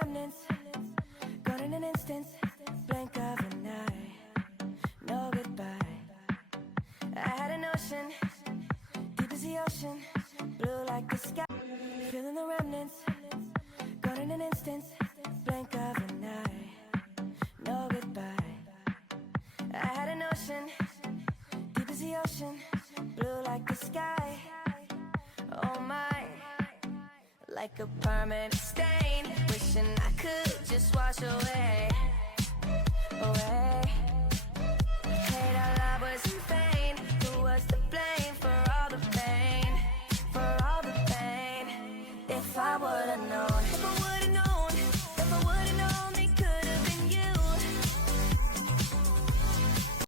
remnants, gone in an instant, blink of an eye, no goodbye. I had an ocean, deep as the ocean, blue like the sky. Feeling the remnants, gone in an instant, blink of an eye, no goodbye. I had an ocean, deep as the ocean, blue like the sky. Oh my, like a permanent stain, wishing I could just wash away, away.